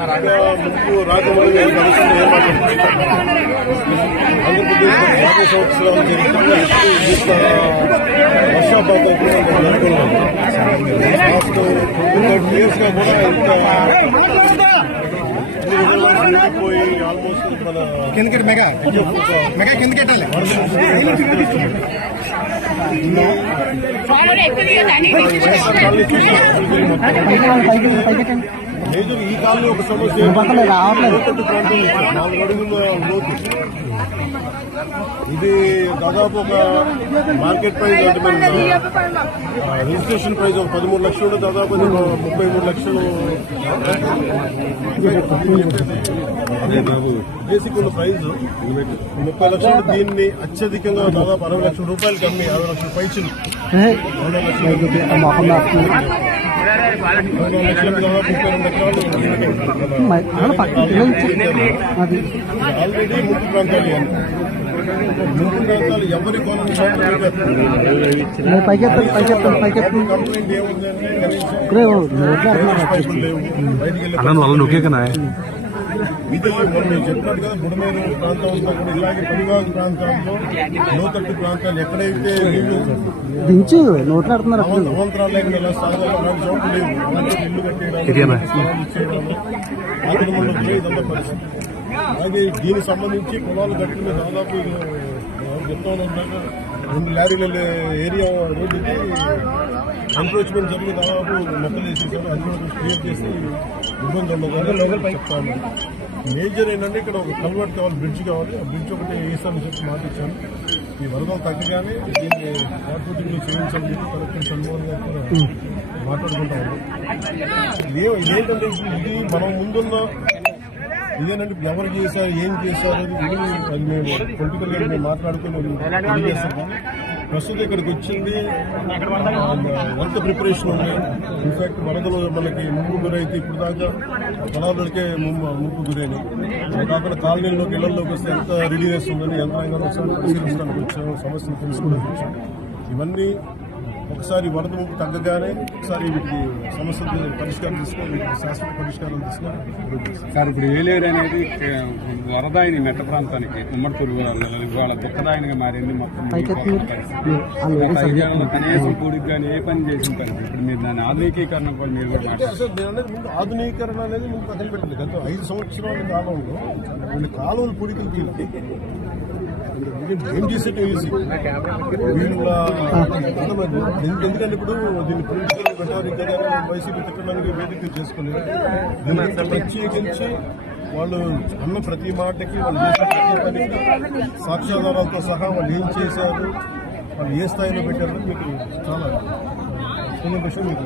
ముందు రాజమౌళి గారి పరిశ్రమ ఆంధ్రప్రదేశ్ 50 సంవత్సరాల చరిత్రలో వర్షాపాతం లాస్ట్ 20 years గా కూడా ఇంత పోయి ఆల్మోస్ట్ మన కిందకి మెగా కిందకి మేజర్ ఈ కాలంలో ఒక సమస్య లోతట్టు ప్రాంతం 4 అడుగుల లోతు. ఇది దాదాపు ఒక మార్కెట్ ప్రైస్ అంటే మన రిజిస్ట్రేషన్ ప్రైస్ ఒక 13 లక్షలు, దాదాపు 33 లక్షలు బేసిక్ ఉన్న ప్రైజ్ 30 లక్షలు. దీన్ని అత్యధికంగా దాదాపు 60 లక్షల రూపాయలకి అమ్మి 60 లక్షల పైచులు 60 లక్షలు 32 ఆల్రెడీ ముంపు ప్రాంతాలు ఎవరి కంప్లైంట్ ఏముందంటే ఇది మనం చెప్పినట్టు కదా బుడమేరు ప్రాంతం అంతా కూడా ఇలాగే పరివాహక ప్రాంతాల్లో లోతట్టు ప్రాంతాలు ఎక్కడైతే అవంతరాలు లేకుండా ఇలా సాగాలి అలాంటి చోట్లు లేవు. అలాంటి ఇల్లు కట్టేయడానికి ఇచ్చేయడానికి ఇదంతా పరిస్థితి. అలాగే దీనికి సంబంధించి పొలాలు కట్టిన దాదాపు చెప్తాను 2 లారీల ఏరియా రోడ్డుకి ఎన్క్రోచ్మెంట్ జరిగి దాదాపు మొక్కలు వేసేసారు. అది కూడా క్లియర్ చేసి ఇబ్బంది ఉండదు చెప్తాను. మేజర్ ఏంటంటే ఇక్కడ ఒక కల్వర్ట్ కావాలి, బ్రిడ్జ్ కావాలి. ఆ బ్రిడ్జ్ ఒకటి వేసామని చెప్పి మాటిచ్చాను. ఈ వరదలు తగ్గగానే దీన్ని వాటర్ చేయించాలని చెప్పి కలెక్టర్ సన్మోహన్ గారు కూడా మాట్లాడుకుంటాము. ఇదేంటంటే ఇది మనం ముందున్న ఇదేనంటే ఎవరు చేశారు, ఏం చేశారు అది మేము పొలిటికల్ గా మేము మాట్లాడుకుని తెలియజేస్తాం. ప్రస్తుతం ఇక్కడికి వచ్చింది ఎంత ప్రిపరేషన్ ఉంది. ఇన్ఫాక్ట్ వరదలు మనకి ముంపు గురైతే ఇప్పుడు దాకా పొలాలకే ముంపు గురైనాయి. కాకుండా కాలనీలోకి ఇళ్లలోకి వస్తే ఎంత రెడీనెస్ ఉందని యంత్రాంగాన్ని ఒకసారి పరిశీలించడానికి వచ్చాము, సమస్యలు తెలుసుకోవడానికి వచ్చాము. ఇవన్నీ ఒకసారి వరద ముంపు తగ్గగానే ఒకసారి వీటికి సమస్యలు పరిష్కారం తీసుకొని శాశ్వత పరిష్కారం తీసుకొని సార్ ఇప్పుడు ఏలేరు అనేది వరదాయిని మెట్ట ప్రాంతానికి ఉమ్మడిపూర్ ఇవాళ బుక్కదాయినిగా మారింది. మొత్తం కనీసం పూడికి కానీ ఏ పని చేసిన పని ఇప్పుడు మీరు దాని ఆధునికీకరణ కూడా మీరు ముందు ఆధునీకరణ అనేది ముందు పక్కన పెట్టలేదు. గత 5 సంవత్సరాల కాలంలో వీళ్ళు కాలువలు పూడికలు ఏం చేసేట్టు ఈజీ వీళ్ళ ఎందుకంటే ఇప్పుడు దీన్ని పొలిటికల్ పెట్టారు వైసీపీ తిట్టడానికి వేదిక చేసుకోలేదు. దీన్ని ప్రత్యేకించి వాళ్ళు అన్న ప్రతి మాటకి వాళ్ళు చేసిన ప్రతి పనికి సాక్ష్యాధారాలతో సహా వాళ్ళు ఏం చేశారు, వాళ్ళు ఏ స్థాయిలో పెట్టారు మీకు చాలా విషయం మీకు